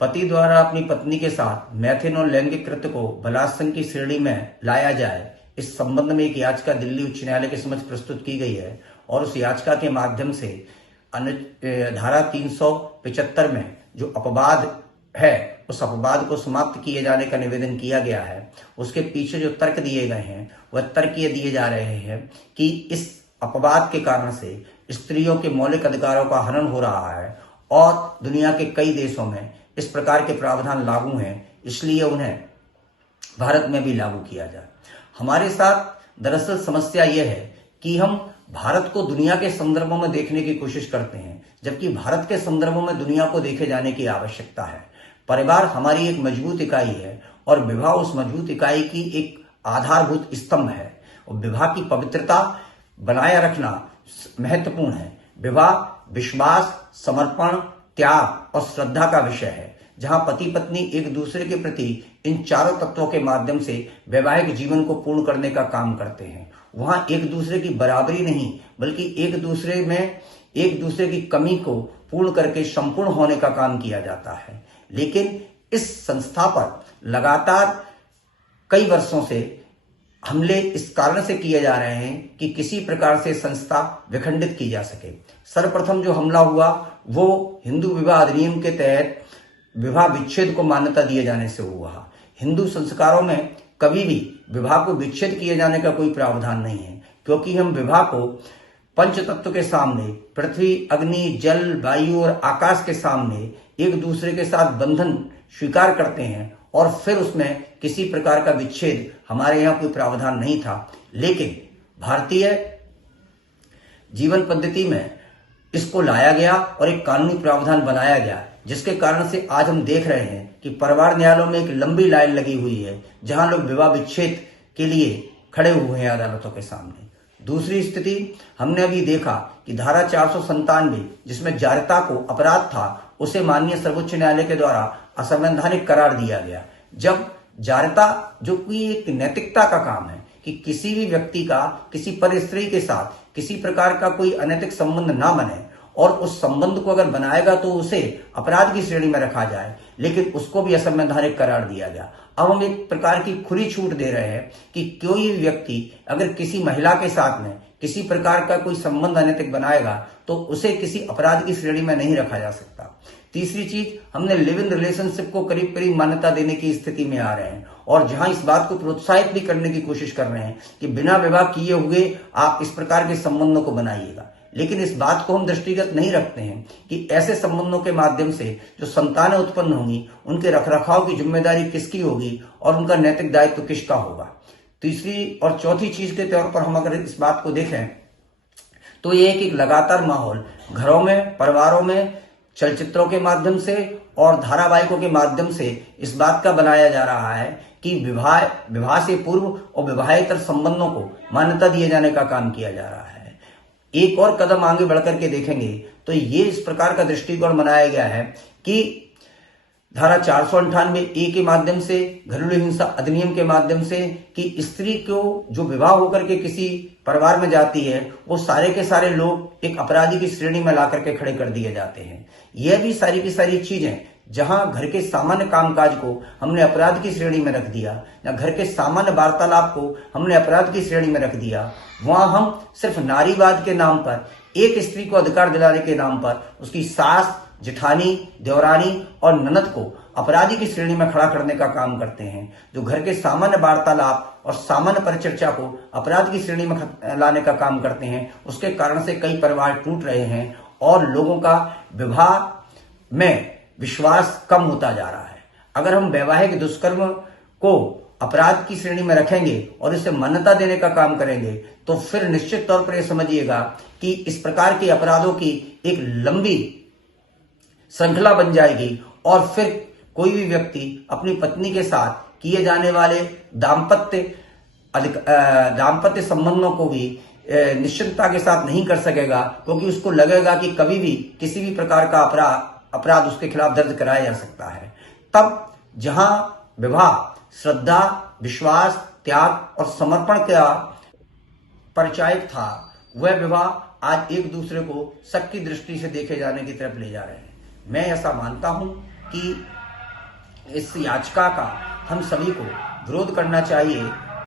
पति द्वारा अपनी पत्नी के साथ मैथुन और लैंगिक कृत्य को बलात्संग की श्रेणी में लाया जाए, इस संबंध में एक याचिका दिल्ली उच्च न्यायालय के समक्ष प्रस्तुत की गई है और उस याचिका के माध्यम से धारा 375 में जो अपवाद है उस अपवाद को समाप्त किए जाने का निवेदन किया गया है। उसके पीछे जो तर्क दिए गए हैं वह तर्क ये दिए जा रहे हैं कि इस अपवाद के कारण से स्त्रियों के मौलिक अधिकारों का हनन हो रहा है और दुनिया के कई देशों में इस प्रकार के प्रावधान लागू हैं, इसलिए उन्हें भारत में भी लागू किया जाए। हमारे साथ दरअसल समस्या यह है कि हम भारत को दुनिया के संदर्भों में देखने की कोशिश करते हैं, जबकि भारत के संदर्भों में दुनिया को देखे जाने की आवश्यकता है। परिवार हमारी एक मजबूत इकाई है और विवाह उस मजबूत इकाई की एक आधारभूत स्तंभ है और विवाह की पवित्रता बनाए रखना महत्वपूर्ण है। विवाह विश्वास, समर्पण, त्याग और श्रद्धा का विषय है, जहां पति पत्नी एक दूसरे के प्रति इन चारों तत्वों के माध्यम से वैवाहिक जीवन को पूर्ण करने का काम करते हैं। वहां एक दूसरे की बराबरी नहीं बल्कि एक दूसरे की कमी को पूर्ण करके संपूर्ण होने का काम किया जाता है। लेकिन इस संस्था पर लगातार कई वर्षों से हमले इस कारण से किए जा रहे हैं कि किसी प्रकार से संस्था विखंडित की जा सके। सर्वप्रथम जो हमला हुआ वो हिंदू विवाह अधिनियम के तहत विवाह विच्छेद को मान्यता दिए जाने से हुआ। हिंदू संस्कारों में कभी भी विवाह को विच्छेद किए जाने का कोई प्रावधान नहीं है, क्योंकि हम विवाह को पंच तत्व के सामने, पृथ्वी, अग्नि, जल, वायु और आकाश के सामने एक दूसरे के साथ बंधन स्वीकार करते हैं और फिर उसमें किसी प्रकार का विच्छेद हमारे यहाँ कोई प्रावधान नहीं था। लेकिन भारतीय जीवन पद्धति में इसको लाया गया और एक कानूनी प्रावधान बनाया गया, जिसके कारण से आज हम देख रहे हैं कि परिवार न्यायालयों में एक लंबी लाइन लगी हुई है, जहां लोग विवाह विच्छेद के लिए खड़े हुए हैं अदालतों के सामने। दूसरी स्थिति हमने अभी देखा कि धारा 497 जिसमें जारिता को अपराध था, उसे माननीय सर्वोच्च न्यायालय के द्वारा असंवैधानिक करार दिया गया। जब जारिता, जो कि एक नैतिकता का काम है कि किसी भी व्यक्ति का किसी पर स्त्री के साथ किसी प्रकार का कोई अनैतिक संबंध ना बने और उस संबंध को अगर बनाएगा तो उसे अपराध की श्रेणी में रखा जाए, लेकिन उसको भी असंवैधानिक करार दिया गया। अब हम एक प्रकार की खुली छूट दे रहे हैं कि कोई व्यक्ति अगर किसी महिला के साथ में किसी प्रकार का कोई संबंध अनैतिक बनाएगा तो उसे किसी अपराध की श्रेणी में नहीं रखा जा सकता। तीसरी चीज, हमने लिव इन रिलेशनशिप को करीब करीब मान्यता देने की स्थिति में आ रहे हैं और जहां इस बात को प्रोत्साहित भी करने की कोशिश कर रहे हैं कि बिना विवाह किए हुए आप इस प्रकार के संबंधों को बनाइएगा। लेकिन इस बात को हम दृष्टिगत नहीं रखते हैं कि ऐसे संबंधों के माध्यम से जो संतानें उत्पन्न होंगी उनके रखरखाव की जिम्मेदारी किसकी होगी और उनका नैतिक दायित्व किसका होगा। तीसरी और चौथी चीज के तौर पर हम अगर इस बात को देखें तो ये एक लगातार माहौल घरों में, परिवारों में, चलचित्रों के माध्यम से और धारावाहिकों के माध्यम से इस बात का बनाया जा रहा है कि विवाह से पूर्व और विवाहेतर संबंधों को मान्यता दिए जाने का काम किया जा रहा है। एक और कदम आगे बढ़कर के देखेंगे तो ये इस प्रकार का दृष्टिकोण बनाया गया है कि धारा 498A के माध्यम से, घरेलू हिंसा अधिनियम के माध्यम से, कि स्त्री को जो विवाह होकर के किसी परिवार में जाती है वो सारे के सारे लोग एक अपराधी की श्रेणी में ला करके खड़े कर दिए जाते हैं। यह भी सारी की सारी चीजें जहां घर के सामान्य कामकाज को हमने अपराध की श्रेणी में रख दिया या घर के सामान्य वार्तालाप को हमने अपराध की श्रेणी में रख दिया, वहां हम सिर्फ नारीवाद के नाम पर, एक स्त्री को अधिकार दिलाने के नाम पर उसकी सास, जेठानी, देवरानी और ननद को अपराधी की श्रेणी में खड़ा करने का काम करते हैं, जो घर के सामान्य वार्तालाप और सामान्य परिचर्चा को अपराध की श्रेणी में लाने का काम करते हैं। उसके कारण से कई परिवार टूट रहे हैं और लोगों का विवाह में विश्वास कम होता जा रहा है। अगर हम वैवाहिक दुष्कर्म को अपराध की श्रेणी में रखेंगे और इसे मान्यता देने का काम करेंगे तो फिर निश्चित तौर पर यह समझिएगा कि इस प्रकार के अपराधों की एक लंबी श्रृंखला बन जाएगी और फिर कोई भी व्यक्ति अपनी पत्नी के साथ किए जाने वाले दाम्पत्य संबंधों को भी निश्चिंतता के साथ नहीं कर सकेगा, क्योंकि उसको लगेगा कि कभी भी किसी भी प्रकार का अपराध उसके खिलाफ दर्ज कराया जा सकता है। तब जहां विवाह श्रद्धा, विश्वास, त्याग और समर्पण का परिचायक था, वह विवाह आज एक दूसरे को शक की दृष्टि से देखे जाने की तरफ ले जा रहे हैं। मैं ऐसा मानता हूं कि इस याचिका का हम सभी को विरोध करना चाहिए